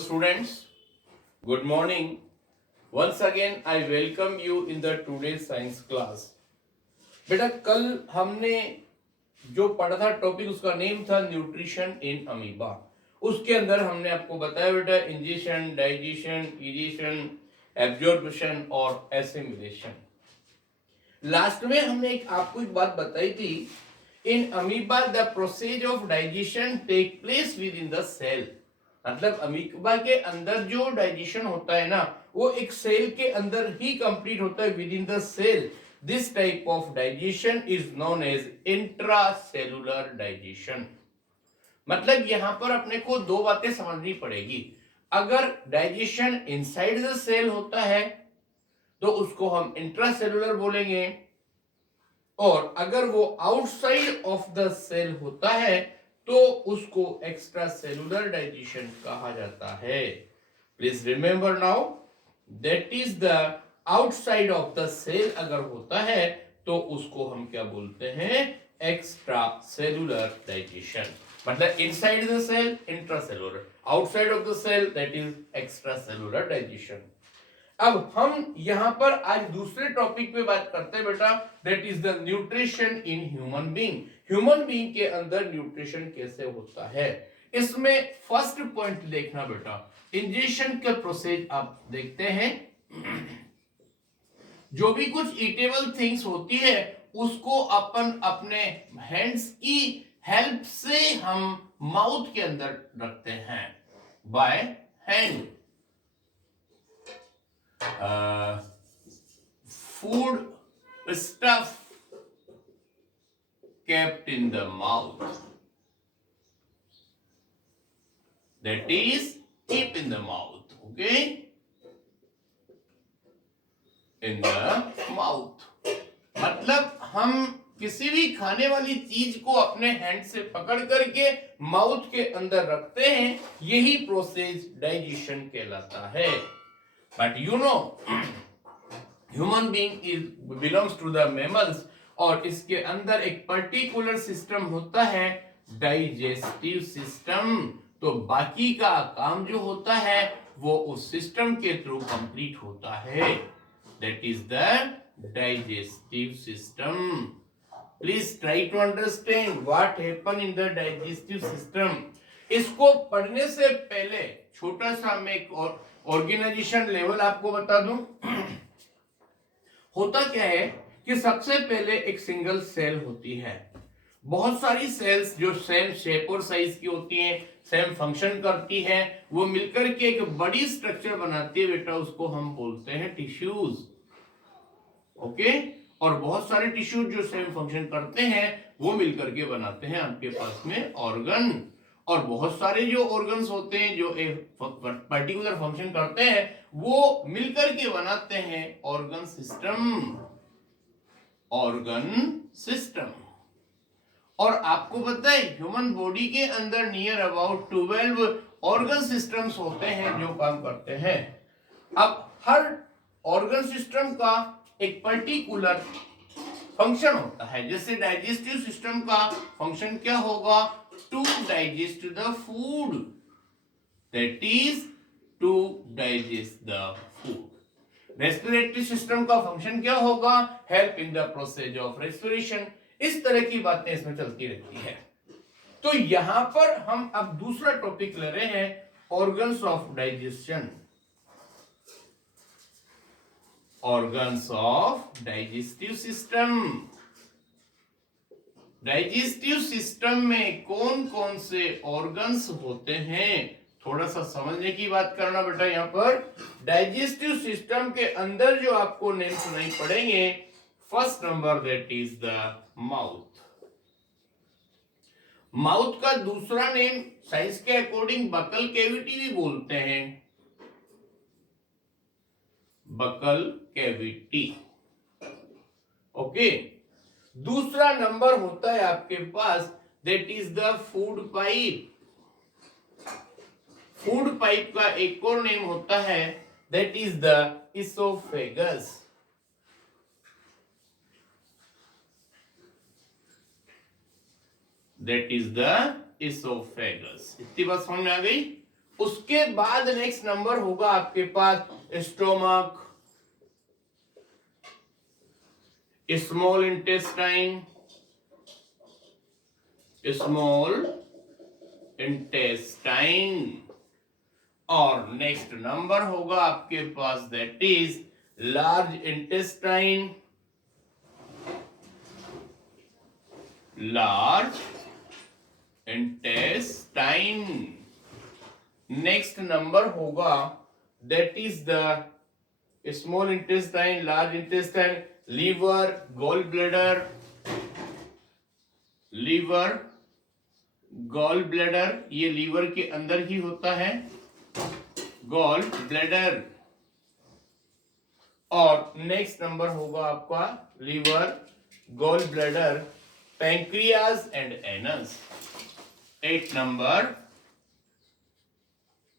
Students, good morning. Once again, I welcome you in the today's science class. बेटा कल हमने जो पढ़ा था टॉपिक उसका नेम था न्यूट्रिशन इन अमीबा। उसके अंदर हमने आपको बताया बेटा इंजेशन, डाइजेशन, इजेशन, एब्जॉर्प्शन और एसिमिलेशन। लास्ट में हमने आपको एक बात बताई थी, in amoeba the process of digestion take place within the cell. मतलब अमीबा के अंदर जो डाइजेशन होता है ना, वो एक सेल के अंदर ही कंप्लीट होता है, within the cell. This type of digestion is known as intracellular digestion. मतलब यहां पर अपने को दो बातें समझनी पड़ेगी। अगर डाइजेशन इनसाइड द सेल होता है तो उसको हम इंट्रासेलुलर बोलेंगे, और अगर वो आउटसाइड ऑफ द सेल होता है तो उसको एक्स्ट्रा सेलुलर डाइजेशन कहा जाता है। Please remember now, that is the outside of the cell अगर होता है तो उसको हम क्या बोलते हैं? Extra cellular digestion. मतलब inside the cell intracellular, outside of the cell that is extra cellular digestion. अब हम यहां पर आज दूसरे टॉपिक पे बात करते हैं बेटा, that is the nutrition in human being. Human being के अंदर न्यूट्रिशन कैसे होता है, इसमें फर्स्ट पॉइंट देखना बेटा, इंजेशन के प्रोसेस आप देखते हैं। जो भी कुछ ईटेबल थिंग्स होती है उसको अपन अपने हैंड्स की हेल्प से हम माउथ के अंदर रखते हैं, by hand. food stuff kept in the mouth, that is keep in the mouth, okay, in the mouth। मतलब हम किसी भी खाने वाली चीज को अपने हैंड से पकड़ करके माउथ के अंदर रखते हैं, यही प्रोसेस डाइजेशन कहलाता है। But you know, human being is belongs to the mammals, और इसके अंदर एक पर्टिकुलर सिस्टम होता है, डाइजेस्टिव सिस्टम। तो बाकी का काम जो होता है वो उस सिस्टम के थ्रू कंप्लीट होता है, that is the digestive system. Please try to understand what happen in the digestive system. इसको पढ़ने से पहले छोटा सा मैं एक और ऑर्गेनाइजेशन लेवल आपको बता दूं। होता क्या है कि सबसे पहले एक सिंगल सेल होती है, बहुत सारी सेल्स जो सेम शेप और साइज की होती हैं, सेम फंक्शन करती हैं, वो मिलकर के एक बड़ी स्ट्रक्चर बनाती है बेटा, उसको हम बोलते हैं टिश्यूज, ओके। और बहुत सारे टिश्यूज जो सेम फंक्शन करते हैं वो मिलकर के बनाते हैं आपके पास में ऑर्गन। और बहुत सारे जो ऑर्गन्स होते हैं जो एक पर्टिकुलर फंक्शन करते हैं वो मिलकर के बनाते हैं ऑर्गन सिस्टम, ऑर्गन सिस्टम। और आपको पता है ह्यूमन बॉडी के अंदर नियर अबाउट 12 ऑर्गन सिस्टम्स होते हैं जो काम करते हैं। अब हर ऑर्गन सिस्टम का एक पर्टिकुलर फंक्शन होता है। जैसे डाइजेस्टिव सिस्टम का फंक्शन क्या होगा? To digest the food, that is to digest the food. Respiratory system का फंक्शन क्या होगा? Help in the process of respiration. इस तरह की बातें इसमें चलती रहती है। तो यहां पर हम अब दूसरा टॉपिक ले रहे हैं, organs of digestion. Organs of digestive system. Digestive system में कौन कौन से ऑर्गन्स होते हैं, थोड़ा सा समझने की बात करना बेटा। यहां पर डाइजेस्टिव सिस्टम के अंदर जो आपको नेम सुनाई पड़ेंगे, first number that is the mouth. Mouth का दूसरा नेम साइज के अकॉर्डिंग बकल कैविटी भी बोलते हैं, बकल कैविटी, ओके। दूसरा नंबर होता है आपके पास, that is the food pipe. Food pipe का एक और नेम होता है, that is the oesophagus. That is the oesophagus. इतनी बात समझ में आ गई? उसके बाद नेक्स्ट नंबर होगा आपके पास stomach, small intestine, small intestine, और नेक्स्ट नंबर होगा आपके पास that is large intestine, large intestine. Next number होगा that is the small intestine, large intestine, liver, gall bladder, liver, gall bladder, ये लीवर के अंदर ही होता है, गॉल ब्लैडर। और नेक्स्ट नंबर होगा आपका liver, gall bladder, pancreas and anus. 8 नंबर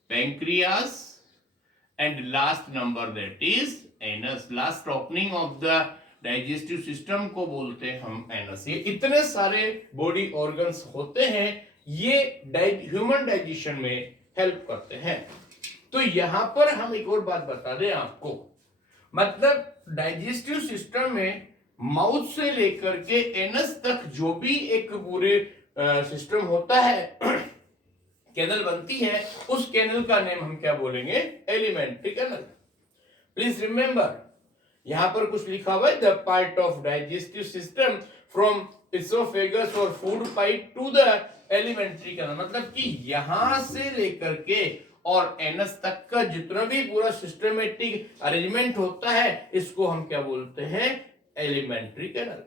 pancreas and last number that is anus. Last opening of the digestive system को बोलते हैं हम एनस। ये इतने सारे बॉडी ऑर्गन्स होते हैं, ये ह्यूमन डाइजेशन में हेल्प करते हैं। तो यहां पर हम एक और बात बता दें आपको, मतलब डाइजेस्टिव सिस्टम में माउथ से लेकर के एनस तक जो भी एक पूरे सिस्टम होता है, कैनल बनती है, उस कैनल का नेम हम क्या बोलेंगे? Alimentary canal. प्लीज रिमेंबर, यहां पर कुछ लिखा हुआ है, the part of digestive system from oesophagus और food pipe to the alimentary canal, मतलब कि यहां से लेकर के और एनस तक का जितना भी पूरा सिस्टमेटिक अरेंजमेंट होता है, इसको हम क्या बोलते हैं? Alimentary canal.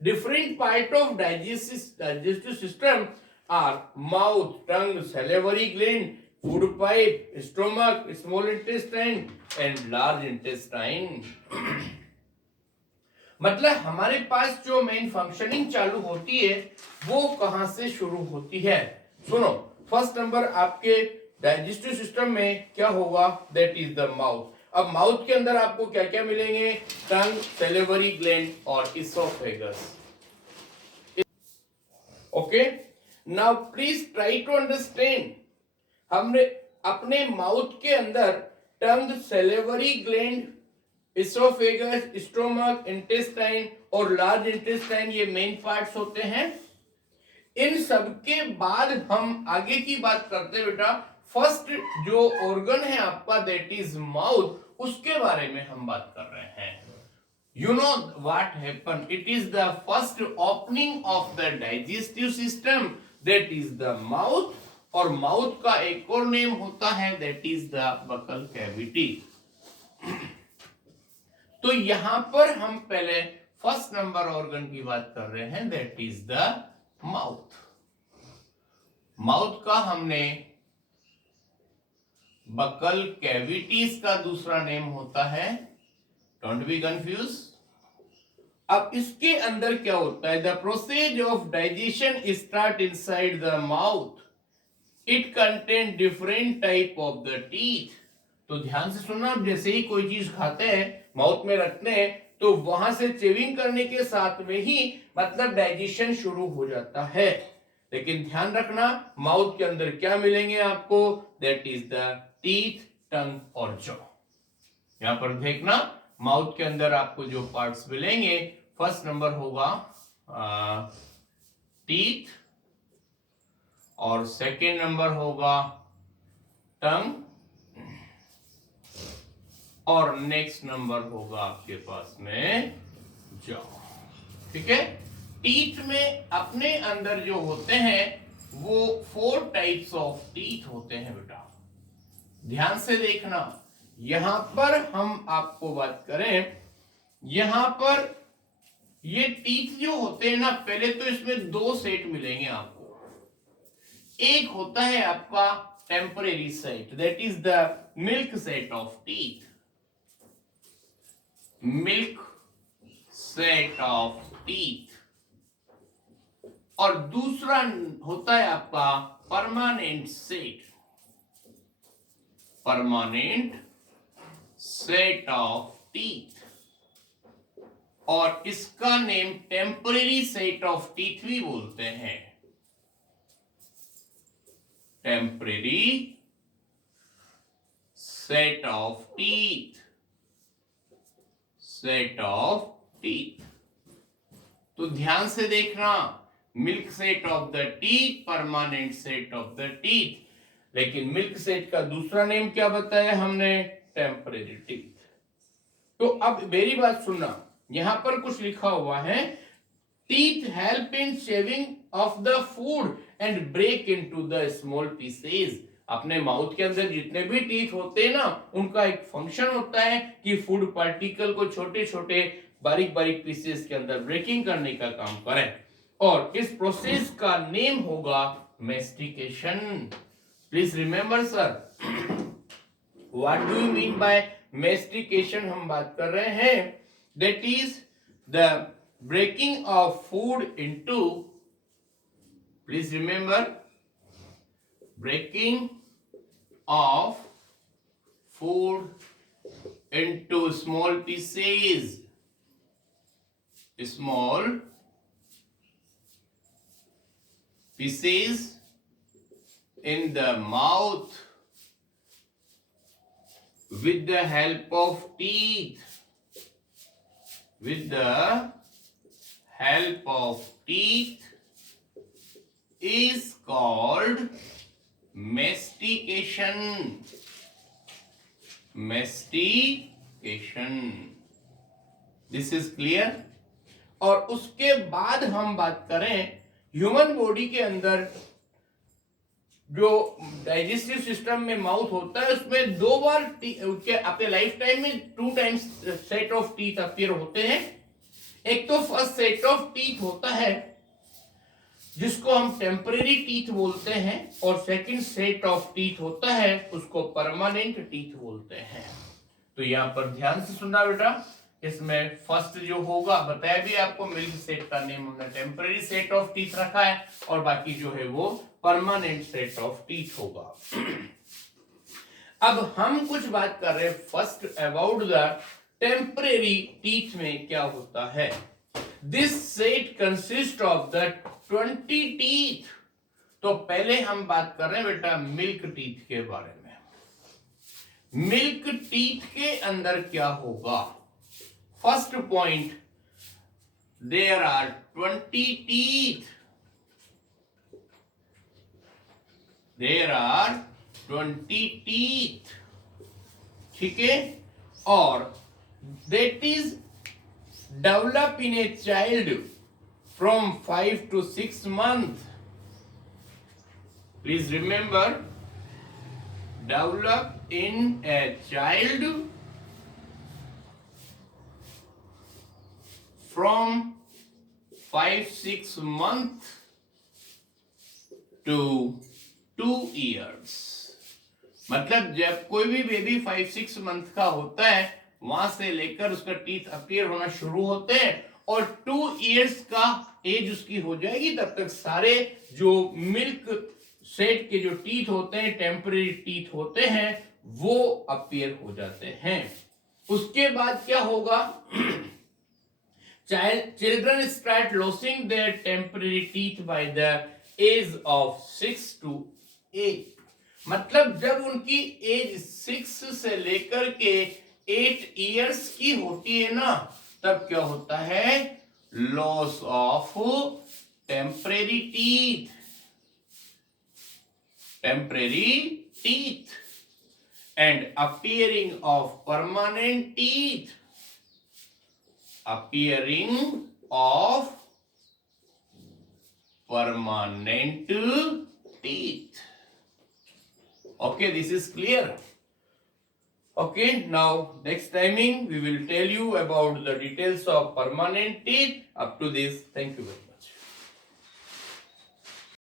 Different part of digestive system are mouth, tongue, salivary gland, food pipe, stomach, small intestine and large intestine. मतलब हमारे पास जो मेन फंक्शनिंग चालू होती है वो कहां से शुरू होती है? सुनो, फर्स्ट नंबर आपके डाइजेस्टिव सिस्टम में क्या होगा? That is the mouth. अब माउथ के अंदर आपको क्या क्या मिलेंगे? टंग, सैलिवरी ग्लैंड और oesophagus. Okay, now please try to understand. हमने अपने माउथ के अंदर tongue, salivary gland, oesophagus, stomach, intestine और लार्ज इंटेस्टाइन, ये मेन पार्ट्स होते हैं। इन सब के बाद हम आगे की बात करते हैं बेटा। फर्स्ट जो ऑर्गन है आपका दैट इज माउथ, उसके बारे में हम बात कर रहे हैं। You know what happened? It is the first opening of the digestive system, that is the mouth, और माउथ का एक और नेम होता है that is the buccal cavity. तो यहां पर हम पहले फर्स्ट नंबर ऑर्गन की बात कर रहे हैं that is the mouth. Mouth का हमने बकल कैविटीज का दूसरा नेम होता है, डोंट बी कंफ्यूज। अब इसके अंदर क्या होता है? The process of digestion start inside the mouth, it contain different type of the teeth. तो ध्यान से सुनना, आप जैसे ही कोई चीज खाते हैं, माउथ में रखते हैं, तो वहां से च्यूइंग करने के साथ में ही मतलब डाइजेशन शुरू हो जाता है। लेकिन ध्यान रखना, माउथ के अंदर क्या मिलेंगे आपको? दैट इज द टीथ, टंग और जॉ। यहां पर देखना, माउथ के अंदर आपको जो पार्ट्स मिलेंगे, फर्स्ट नंबर होगा टीथ, और सेकेंड नंबर होगा टंग, और नेक्स्ट नंबर होगा आपके पास में जॉ। ठीक है, टीथ में अपने अंदर जो होते हैं वो 4 टाइप्स ऑफ टीथ होते हैं बेटा। ध्यान से देखना, यहां पर हम आपको बात करें, यहां पर ये टीथ जो होते हैं ना, पहले तो इसमें 2 सेट मिलेंगे आपको। एक होता है आपका temporary set, that is the milk set of teeth, milk set of teeth. और दूसरा होता है आपका permanent set, permanent set of teeth, और इसका name temporary set of teeth भी बोलते हैं, temporary set of teeth. Set of teeth. तो ध्यान से देखना, milk set of the teeth, permanent set of the teeth. लेकिन मिल्क सेट का दूसरा नेम क्या बताया हमने? Temporary teeth. तो अब मेरी बात सुनना, यहां पर कुछ लिखा हुआ है, teeth help in shaving off the food and break into the small pieces. अपने माउथ के अंदर जितने भी टीथ होते हैं ना, उनका एक फंक्शन होता है कि फूड पार्टिकल को छोटे छोटे बारीक बारीक पीसेस के अंदर ब्रेकिंग करने का काम करें. और इस प्रोसेस का नेम होगा mastication. Please remember sir, what do you mean by mastication? हम बात कर रहे हैं that is the breaking of food into, please remember, breaking of food into small pieces. Small pieces in the mouth with the help of teeth. With the help of teeth is called mastication. Mastication. This is clear? और उसके बाद हम बात करें human body के अंदर जो digestive system में माउथ होता है, उसमें दो बार अपने लाइफ टाइम में 2 times set of teeth appear होते हैं. एक तो फर्स्ट सेट ऑफ टीथ होता है जिसको हम टेम्परेरी टीथ बोलते हैं, और सेकंड सेट ऑफ टीथ होता है उसको परमानेंट टीथ बोलते हैं. तो यहां पर ध्यान से सुनना बेटा, इसमें फर्स्ट जो होगा, बताया भी आपको, मिल्क सेट का नेम हमने टेम्परेरी सेट ऑफ टीथ रखा है, और बाकी जो है वो परमानेंट सेट ऑफ टीथ होगा. अब हम कुछ बात कर रहे हैं first about the temporary teeth में क्या होता है. This set consist of the 20 teeth. तो पहले हम बात कर रहे हैं बेटा मिल्क टीथ के बारे में. मिल्क टीथ के अंदर क्या होगा? First point, there are 20 teeth. There are 20 teeth. ठीक है, और that is develop in a child from 5 to 6 months. Please remember, develop in a child from 5-6 months to 2 years. मतलब जब कोई भी बेबी 5-6 मंथ का होता है, वहां से लेकर उसका टीथ अपीयर होना शुरू होते हैं, और 2 इयर्स का एज उसकी हो जाएगी, तब तक सारे जो मिल्क सेट के जो टीथ होते हैं, टेम्परेरी टीथ होते हैं, वो अपीयर हो जाते हैं. उसके बाद क्या होगा? Children start losing their temporary teeth by the age of 6 to 8. मतलब जब उनकी एज 6 से लेकर के 8 इयर्स की होती है ना, तब क्या होता है? Loss of temporary teeth. Temporary teeth and appearing of permanent teeth. Appearing of permanent teeth. Okay, this is clear. Okay, now next timing we will tell you about the details of permanent teeth. Up to this, thank you very much.